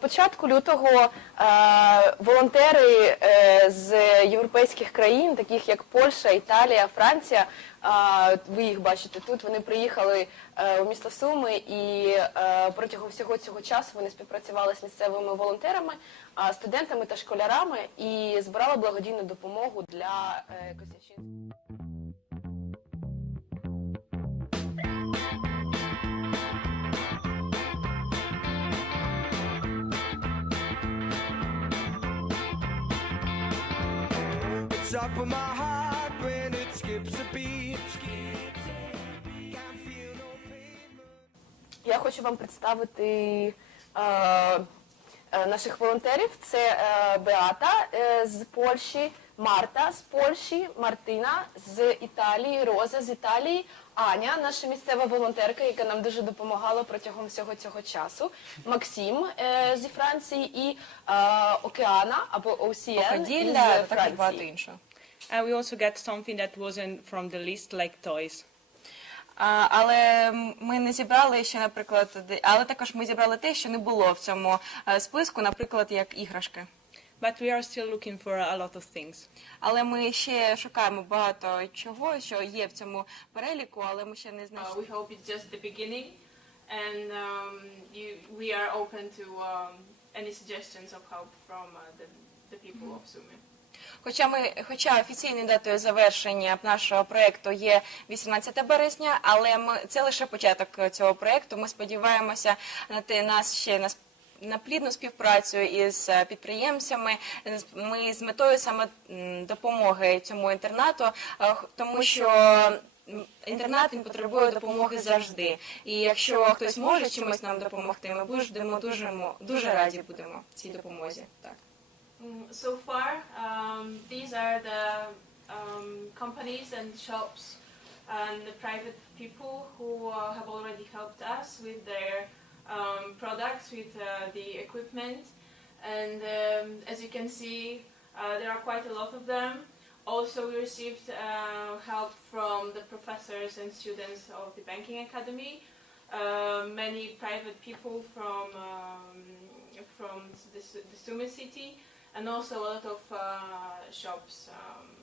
початку лютого е, волонтери е, з європейських країн, таких як Польща, Італія, Франція, е, ви їх бачите тут. Вони приїхали е, у місто Суми і е, протягом всього цього часу вони співпрацювали з місцевими волонтерами, е, студентами та школярами і збирали благодійну допомогу для е, Косячинського. It's up in my heart when it skips a beat. Я хочу вам представити е, е, наших волонтерів. Це е, Беата е, з Польщі, Марта з Польщі, Мартина з Італії, Роза з Італії, Аня, наша місцева волонтерка, яка нам дуже допомагала протягом всього цього часу. Максим е, зі Франції і е, Океана або OCN Поділля з та багато Франції. іншого. And we also get something that wasn't from the list, like toys. А, але ми не зібрали ще, наприклад, де- але також ми зібрали те, що не було в цьому е, списку, наприклад, як іграшки. But we are still looking for a lot of things. Але ми ще шукаємо багато чого, що є в цьому переліку, але ми ще не Uh, знайшли. we hope it's just the beginning, and um, you, we are open to um, any suggestions of help from uh, the, the people of Sumy. Хоча ми, хоча офіційною датою завершення нашого проекту є 18 березня, але ми це лише початок цього проекту. Ми сподіваємося на те, нас ще на сп- на плідну співпрацю із е, підприємцями. Ми з метою саме допомоги цьому інтернату, е, тому що інтернат він потребує допомоги завжди. І якщо хтось може чимось нам допомогти, ми будемо дуже дуже раді будемо цій допомозі. Так. So far, um, these are the um, companies and shops and the private people who uh, have already helped us with their um, products, with uh, the equipment. And um, as you can see, uh, there are quite a lot of them. Also, we received uh, help from the professors and students of the Banking Academy, many private people from, um, from the, the Sumy city, and also a lot of shops um,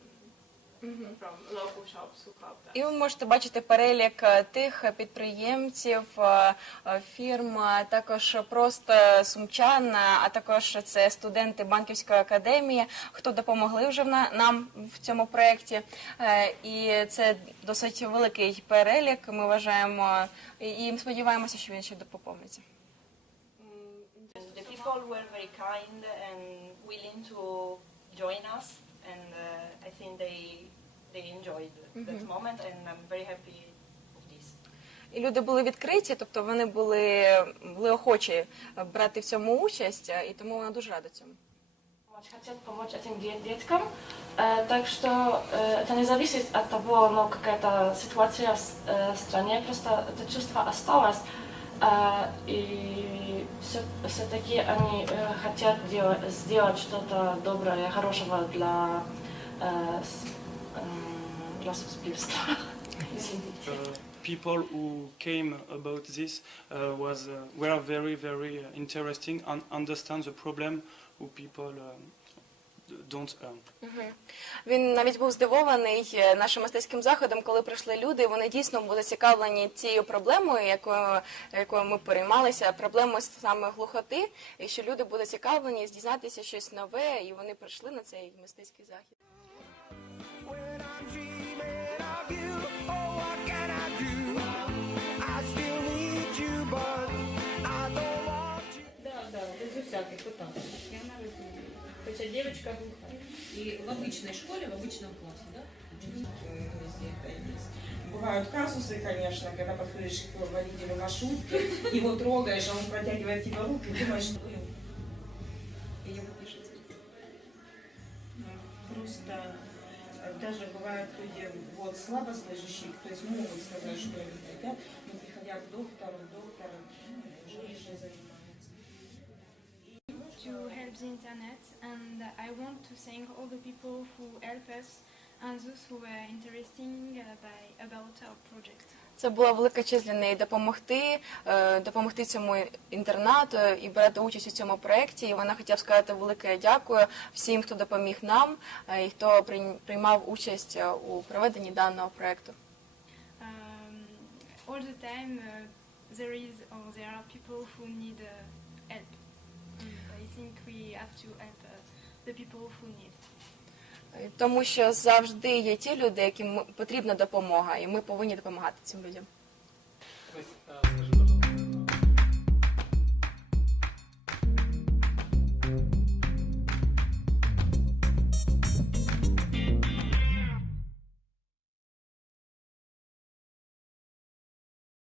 from local shops who helped us. І ви можете бачити перелік е, тих підприємців, е, е, фірм, а також просто сумчан, а також це студенти банківської академії, хто допомогли вже в на- нам в цьому проєкті. Е, І це досить великий перелік. Ми вважаємо і ми сподіваємося, що він ще допоповниться. The people were very kind and willing to join us, and uh, I think they they enjoyed that moment, and I'm very happy of this. І люди були відкриті, тобто вони були, були охочі брати в цьому участь, і тому вона дуже рада цьому. Помочь, хотят помочь этим де- деткам, Э, так что э, это не зависит от того, ну, какая-то ситуация в с- э, стране, просто это чувство осталось, Э, и все, все-таки они э, хотят делать, сделать что-то доброе, хорошего для, э, с- эм, для суспільства. Извините. uh, people who came about this uh, was uh, were very very uh, interesting and understand the problem who people um, don't earn. Він навіть був здивований е, нашим мистецьким заходом, коли прийшли люди. і Вони дійсно були зацікавлені цією проблемою, якою, якою ми переймалися, проблемою саме глухоти, і що люди були зацікавлені дізнатися щось нове, і вони прийшли на цей мистецький захід. When I'm dreaming of you, oh, what can I do? I still need you, but I don't want you. Да, да, без всяких питань. И она разумеет. Хотя девочка глухая. И в обычной школе, в обычном классе, да? Бывают казусы, конечно, когда подходишь к водителю маршрутки, его трогаешь, а он протягивает тебе руки, думаешь, что ну, просто э, даже бывают люди вот слабо слышащие, то есть могут сказать, что они хотят, но приходя к доктору, доктор ну, занимается. to help the internet and I want to thank all the people who help us and those who were interesting uh, by, about our project. Це була велика честь для неї допомогти, е, допомогти цьому інтернату і брати участь у цьому проєкті. І вона хотіла б сказати велике дякую всім, хто допоміг нам е, і хто приймав участь е, у проведенні даного проєкту. Um, all the time uh, there is or there are people who need uh, help. Think we have to help uh, the people who need. Е, Тому що завжди є ті люди, яким потрібна допомога, і ми повинні допомагати цим людям. Ось, е,